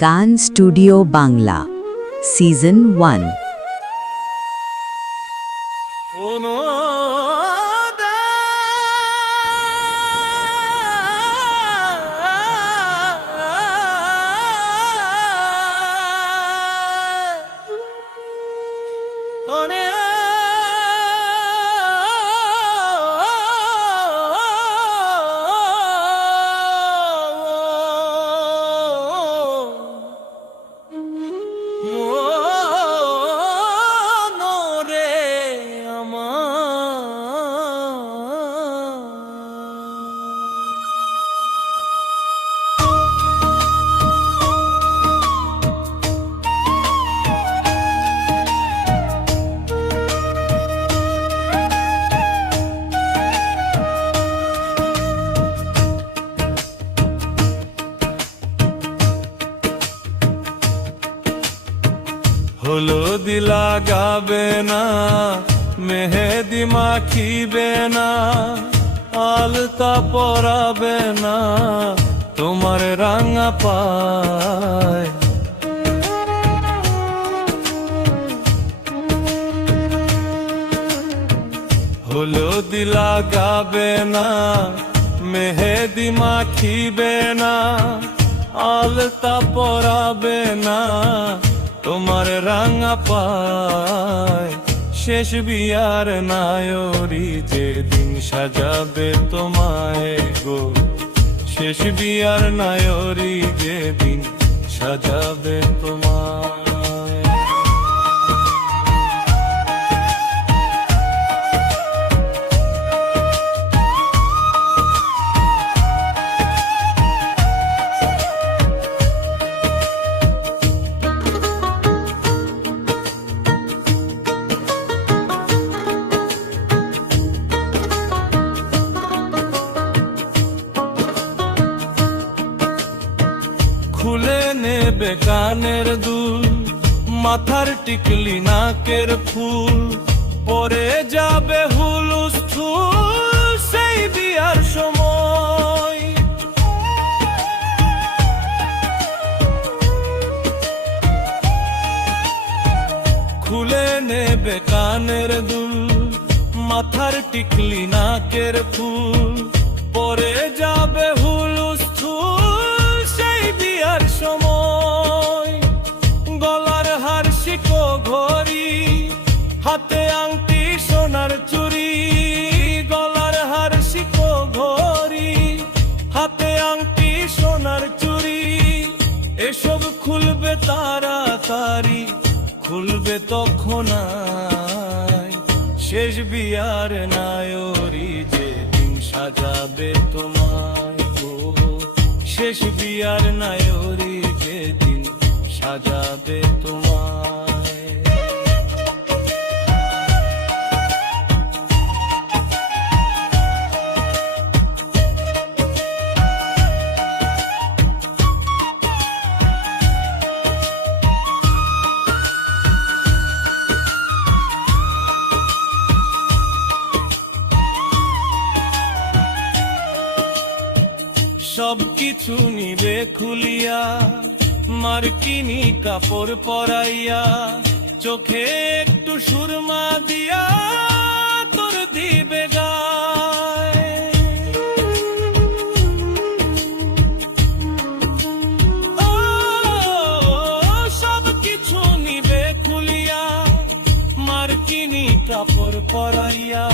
গান studio Bangla season 1। হলুদি লাগাবে না, মেহেদি মাখিবে না, আলতা পরাবে না তোমার রাঙা পায়। হলুদি লাগাবে না, মেহেদি মাখিবে না, আলতা পরাবে না তোমার রাঙা পায়। শেষ বিয়ার নায়রি যেদিন সাজাবে তোমায় গো, শেষ বিয়ার নায়রি যেদিন সাজাবে তোমায়। খুলে নেবে কানের দুল, মাথার টিকলি নাকের ফুল, পরে যাবে হুলুস্থুল সেই বিয়ার সময়। খুলে নেবে কানের দুল, মাথার টিকলি নাকের ফুল, পরে যাবে হুলুস্থুল সেই বিয়ার সময়। গলার হার শিকো ঘড়ি, হাতে আংটি সোনার চুড়ি, গলার হার শিকো ঘড়ি, হাতে আংটি সোনার চুড়ি, এসব খুলবে তাড়াতাড়ি, খুলবে তখন শেষ বিয়ার নায়রি যেদিন সাজাবে তোমায় গো, শেষ বিয়ার নায়রি যেদিন সাজাবে তোমায়। সব কিছু নিবে খুলিয়া, মার্কিনি কাপড় পরাইয়া, চোখে একটু সুরমা দিয়া তোর দিবে গায়। ও সব কিছু নিবে খুলিয়া, মার্কিনি কাপড় পরাইয়া,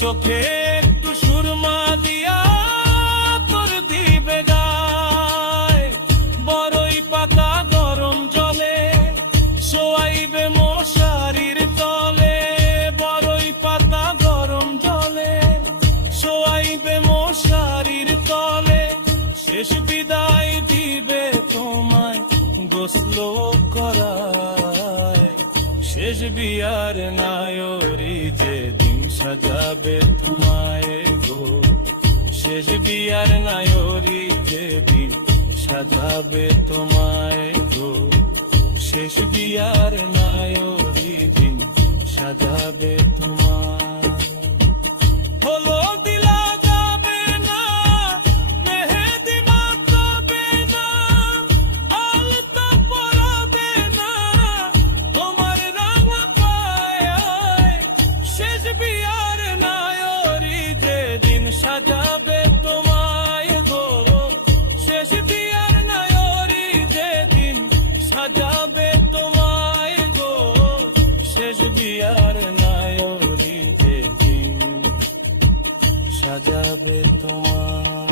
চোখে একটু সুরমা দিয়া দিবে গায়। বড়ই পাতা গরম জলে শোয়াইবে মশারির তলে, বড়ই পাতা গরম জলে শোয়াইবে মশারির তলে, শেষ বিদায় দিবে তোমায় গোসল করায়। শেষ বিয়ার নায়রি যেদিন সাজাবে তোমায় গো, শেষ বিয়ার নায়রি যেদিন সাজাবে তোমায় গো, শেষ বিয়ার নায়রি দিন সাজাবে তোমায়। হলো দিলা যাবে না, মেহেদি মাখাবে না, আল বিয়ার নায়রি যেদিন সাজাবে তোমায় গো, শেষ বিয়ার নায়রি যেদিন সাজাবে তোমায় গো, শেষ বিয়ার নায়রি যেদিন সাজাবে তোমায়।